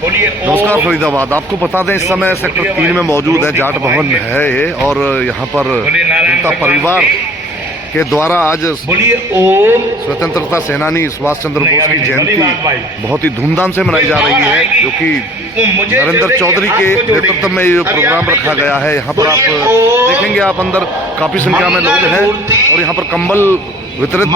नमस्कार फरीदाबाद। आपको बता दें इस समय सेक्टर 3 में मौजूद है जाट भवन है ये, और यहाँ पर जनता परिवार के द्वारा आज स्वतंत्रता सेनानी सुभाष चंद्र बोस की जयंती बहुत ही धूमधाम से मनाई जा रही है, जो कि नरेंद्र चौधरी के नेतृत्व में ये प्रोग्राम रखा गया है। यहाँ पर आप देखेंगे, आप अंदर काफी संख्या में लोग हैं और यहाँ पर कंबल वितरण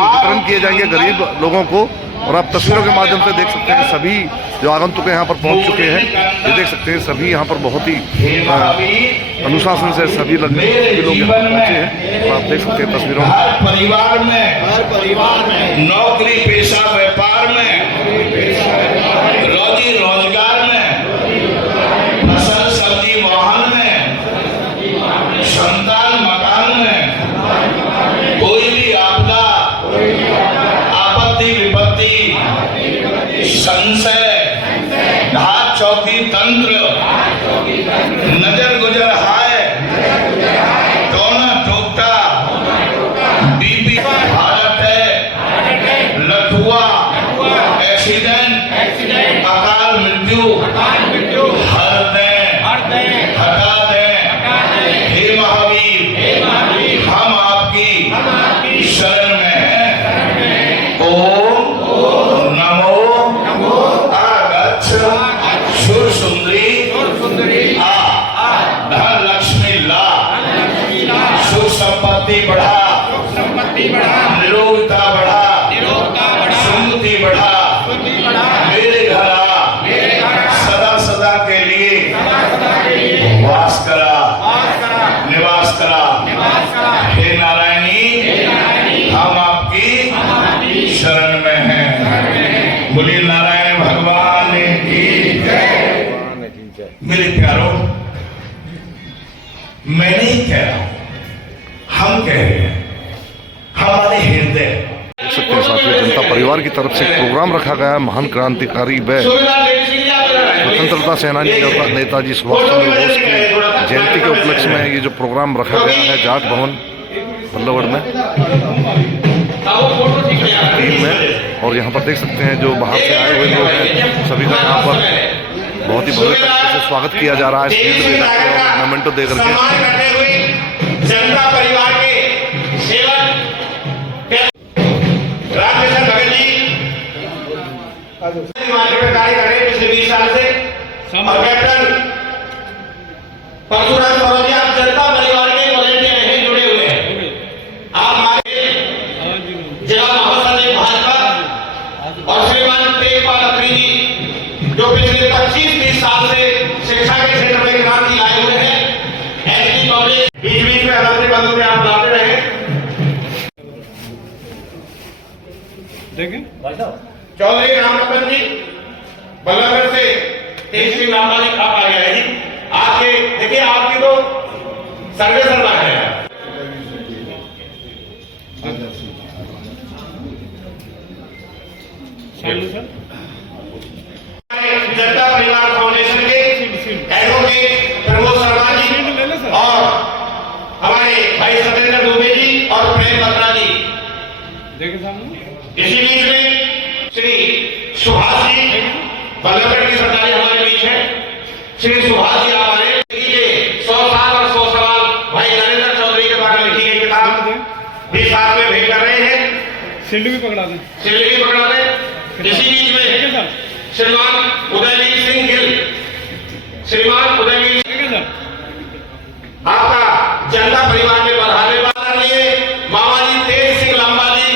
किए जाएंगे गरीब लोगों को। और आप तस्वीरों के माध्यम से देख सकते हैं सभी जो आगंतुक यहाँ पर पहुँच चुके हैं, ये देख सकते हैं सभी यहाँ पर बहुत ही अनुशासन से सभी लोग यहाँ पर पहुँचे हैं। और आप देख सकते हैं तस्वीरों में हर परिवार में नौकरी पेशा व्यापार में रोजी रोजगार में फसल सब्जी वाहन में संतान मकान में कोई भी आपदा आपत्ति विपत्ति संशय घात चौकी तंत्र नजर गुजर हाय टोना टोकता बीपी हार्ट अटैक लठुआ एक्सीडेंट अकाल मृत्यु हर दें हटा दें। हे महावीर हम आपकी शरण में हैं। ओम नमो आगच्छ सुर सुंदरी आ धन लक्ष्मी ला सुख संपत्ति बढ़ा निरोगता बढ़ा सुमति बढ़ा मेरे घर आ सदा सदा के लिए वास करा निवास करा। हे नारायणी हम आपकी शरण में हैं। बोलिए नारायण भगवान की जय। मेरे प्यारों, मैं नहीं कह रहा हूं, हम कह रहे हैं। हमारे हृदय देख सकते हैं साथियों, जनता परिवार की तरफ से प्रोग्राम रखा गया है। महान क्रांतिकारी व स्वतंत्रता सेनानी नेताजी सुभाष चंद्र बोस की जयंती के उपलक्ष्य में ये जो प्रोग्राम रखा गया है जाट भवन बल्लभगढ़ में 3 में। और यहाँ पर देख सकते हैं जो बाहर से आए हुए लोग हैं, सभी का यहाँ पर बहुत ही भव्य तरीके से स्वागत किया जा रहा है, शील्ड दे करके और मोमेंटो दे करके। जनता परिवार के सेवक रामकिशन भगत जी कार्य कर रहे हैं पिछले 20 साल से, और कैप्टन परशुराम सौरभ जी आप जनता परिवार के वॉलंटियर हैं, जुड़े हुए हैं। आप हमारे जिला महासचिव भाजपा और श्रीमान तेजपाल अत्री जी जो पिछले 25-30 साल से शिक्षा के क्षेत्र में क्रांति लाए हुए हैं। एसपी कॉलेज बीच में हमारे बंधु में आप लाते रहे। चौधरी रामरतन जी बल्लभगढ़ से तेज सिंह लांबानी आप आ गए हैं। आपके देखिए आपकी तो सर्वे सर्वा है। जनता परिवार फाउंडेशन के एडवोकेट प्रमोद शर्मा जी और हमारे भाई सत्येंद्र दुबे जी और प्रेम बत्रा जी। इसी बीच में श्री सुभाष जी बल्लभगढ़ की सरकारी हमारे बीच है। श्री सुभाष जी हमारे 100 साल और 100 सवाल भाई नरेंद्र चौधरी के द्वारा लिखी गई किताब भी साथ में भेंट कर रहे हैं। शील्ड भी पकड़ा दें। इसी बीच में श्रीमान उदयवीर सिंह गिल, श्रीमान उदयवीर सिंह आपका जनता परिवार में बढ़ाने वाला लिए मामाजी तेज सिंह लंबा जी।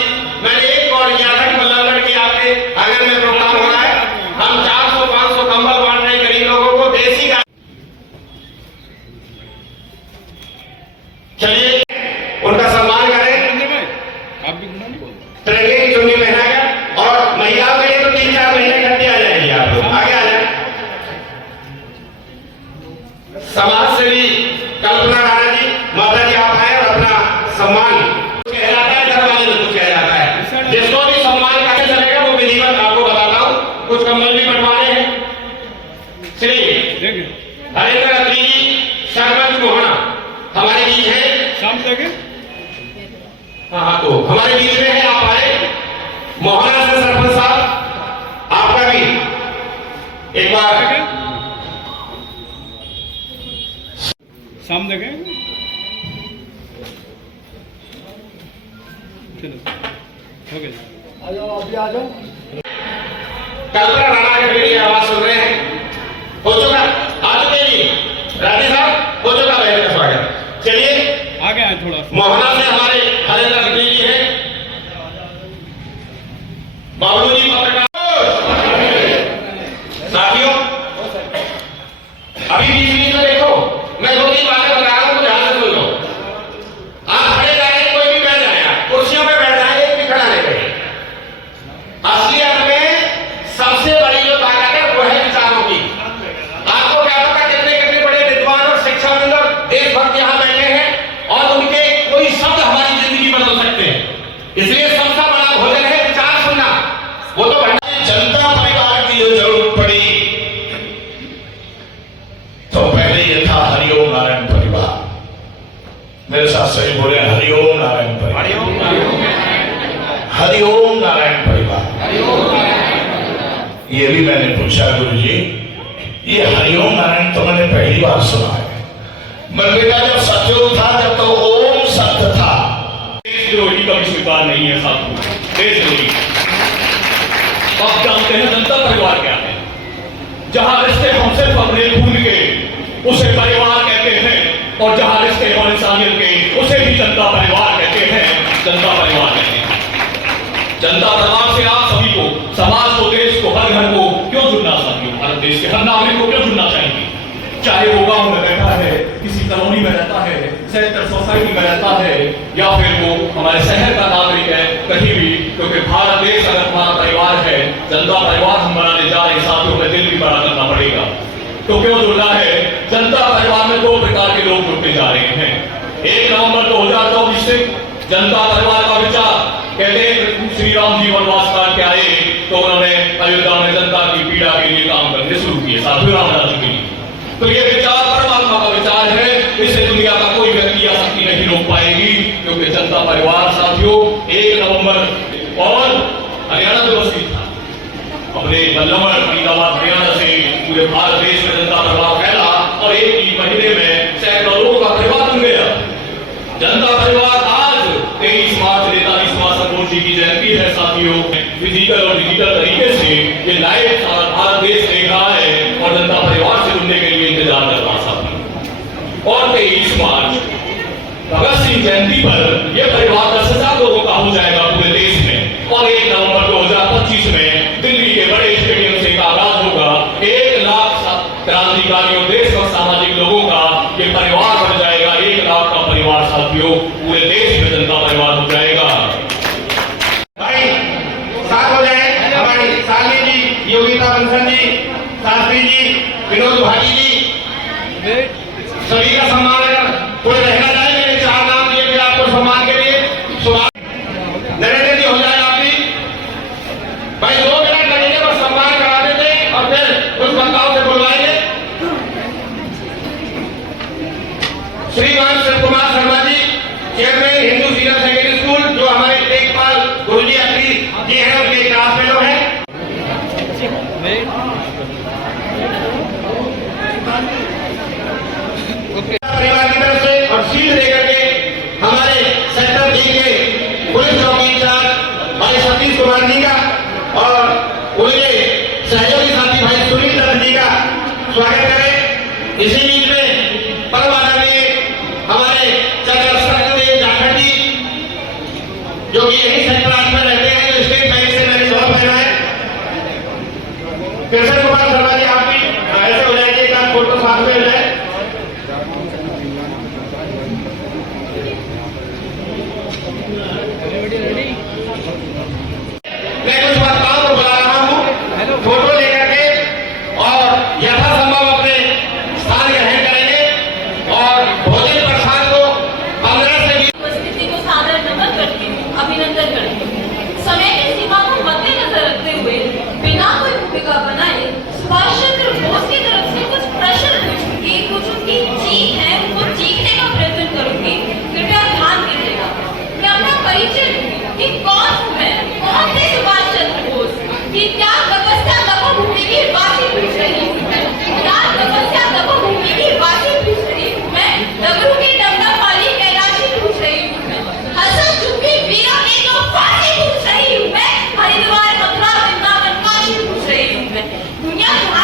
मैंने एक और किया था बल्लभगढ़ के आपके आंगन में प्रोग्राम हो रहा है। हम 400-500 कंबल बांट रहे गरीब लोगों को देसी का। चलिए उनका सम्मान करें। तिरंगे की चुन्नी पहनाया और महिलाओं के लिए तो 3-4 महीने इकट्ठे आ जाएंगे। आप लोग आगे आ जाए। समाज सेवी कल्पना राणा जी, माता जी आप आए और अपना सम्मान कहलाता है, दरबारी में कुछ कह जाता है। जिसको भी सम्मान कैसे चलेगा वो विधिवत आपको बताता हूँ। कुछ कंबल भी बंटवाने हैं। श्री हरेंद्र अत्री जी सरपंच मोहना हमारे बीच है। शाम तक हाँ तो हमारे बीच में है, आप आए। मोहना से सरपंच साहब आपका भी एक बार सामने गए चलो हो गया कल्पना राणा के बेटी की आवाज सुन रहे हैं। हो चुका आ चुके जी राधे साहब, हो चुका बहन का स्वागत। चलिए आगे आए थोड़ा सा। मोहना से हमारे हरेंद्र खत्री जी हैं, बाबलू जी पत्रकार। साथियों अभी बीच बीच में देखो, मैं 2-3 बातें बता रहा हूं, तो ध्यान से सुन लो। आप खड़े जाए, कोई भी बैठ जाएगा, कुर्सियों पे बैठ जाए, एक भी खड़ा नहीं बैठे। असलियत में सबसे बड़ी जो ताकत है वो है विचारों की। आपको क्या पता कितने कितने बड़े विद्वान और शिक्षाविद और देशभक्त यहाँ बैठे हैं और उनके कोई शब्द हमारी जिंदगी बदल सकते हैं। इसलिए सबसे बड़ा भोजन है विचार सुनना। वो तो जनता परिवार की जो जरूरत पड़ी तो पहले ये था हरिओम नारायण परिवार। मेरे साथ सही बोले, हरिओम नारायण परिवार, हरिओम नारायण परिवार। ये भी मैंने पूछा गुरु जी, ये हरिओम नारायण तो मैंने पहली बार सुना है। मन बेटा जब सतयुग था, जब तो ओम सत्य था। देशद्रोही कभी स्वीकार नहीं है साथियों, देशद्रोही। आप जानते हैं जनता परिवार क्या है? जहां रिश्ते हमसे अपने खून के उसे परिवार कहते हैं, और जहां रिश्ते हमारे इंसानियत के उसे भी जनता परिवार कहते हैं। जनता परिवार कहते हैं। जनता परिवार से आप सभी को, समाज को, देश को, हर घर को क्यों जुड़ना चाहिए? भारत देश के हर नागरिक को क्यों जुड़ना चाहिए? चाहे वो गांव में बैठा है, किसी कॉलोनी में रहता है, सेक्टर सोसाइटी में रहता है, या फिर वो हमारे शहर का नागरिक है, कहीं भी, क्योंकि भारत देश अगर हमारा परिवार है, जनता परिवार हम बनाने जा रहे साथियों में दिल भी बड़ा करना पड़ेगा। तो क्यों जुड़ना है? जनता परिवार में 2 प्रकार के लोग जुड़ते जा रहे हैं। 1 नवंबर 2024 से जनता परिवार का विचार, कहते हैं श्री राम जी वनवास काट के आए तो उन्होंने अयोध्या में जनता की पीड़ा के लिए काम करने शुरू किए, साथियों रामदास जी के लिए। तो ये विचार परमात्मा का विचार है, इसे दुनिया का कोई व्यक्ति या शक्ति नहीं रोक पाएगी, क्योंकि जनता परिवार साथियों 1 नवंबर और हरियाणा दिवस भी था। अपने बल्लभगढ़ फरीदाबाद हरियाणा से पूरे भारत देश में जनता परिवार फैला और एक ही महीने में सैकड़ों लोगों का परिवार बन गया। जनता परिवार आज 23 मार्च नेताजी सुभाष चंद्र बोस जी की जयंती है साथियों। फिजिकल और डिजिटल तरीके से ये लाइव भारत देश देख रहा है और जनता परिवार से जुड़ने के लिए इंतजार कर रहा साथियों। और 23 मार्च भगत सिंह जयंती पर यह परिवार 10,000 लोगों का हो जाएगा पूरे देश में। और 1 नवंबर 2025 में दिल्ली के बड़े स्टेडियम से आगाज होगा। 1 लाख क्रांतिकारियों, देशभक्त, सामाजिक लोगों का ये परिवार बन जाएगा। 1 लाख का परिवार साथियों पूरे देश में जनता परिवार हो जाएगा। भाई साथ हो जाए हमारी साली जी, योगिता बंसल जी, शास्त्री जी, विनोद भाटी जी, सभी का सम्मान अगर कोई रहना चाहे, मैंने 4 नाम दिए थे आपको सम्मान के लिए। नरेंद्र जी हो जाए आप भी भाई, 2 मिनट लगेंगे बस सम्मान करा देते और फिर उस बंदाओं से बुलवाएंगे। श्रीमान Shiv Kumar Sharma ji, chairman Hindu senior secondary school, जो हमारे टेकपाल गुरुजी अखिल जी हैं, उनके क्लास फेलो हैं। परिवार की तरफ से और सील देकर के हमारे सेक्टर डी के पुलिस चौकी इंचार्ज भाई सतीश कुमार जी का और उनके सहयोगी साथी भाई सुनील दत्त जी का स्वागत करें। इसी बीच में परम आदरणीय हमारे चंद्रशेखर जाखड़ जी, जो कि यही सेक्टर 8 में रहते हैं, जो स्टेट बैंक से मैंने जॉब पहना है। कृष्ण कुमार शर्मा जी, आप भी ऐसे हो जाएंगे, एक आध फोटो साथ में हो जाए। मैं कुछ वक्ताओं को बुला रहा हूँ फोटो लेकर के, और यथासंभव अपने स्थान ग्रहण करेंगे और भोजन प्रसाद को 15 से 20 उपस्थिति को सादर नमन करती हूँ, अभिनंदन करती हूँ। समय की सीमा को मद्देनजर रखते हुए बिना कोई भूमिका बनाए सुभाष चंद्र बोस की तरफ से कुछ प्रश्न पूछूंगी दुनिया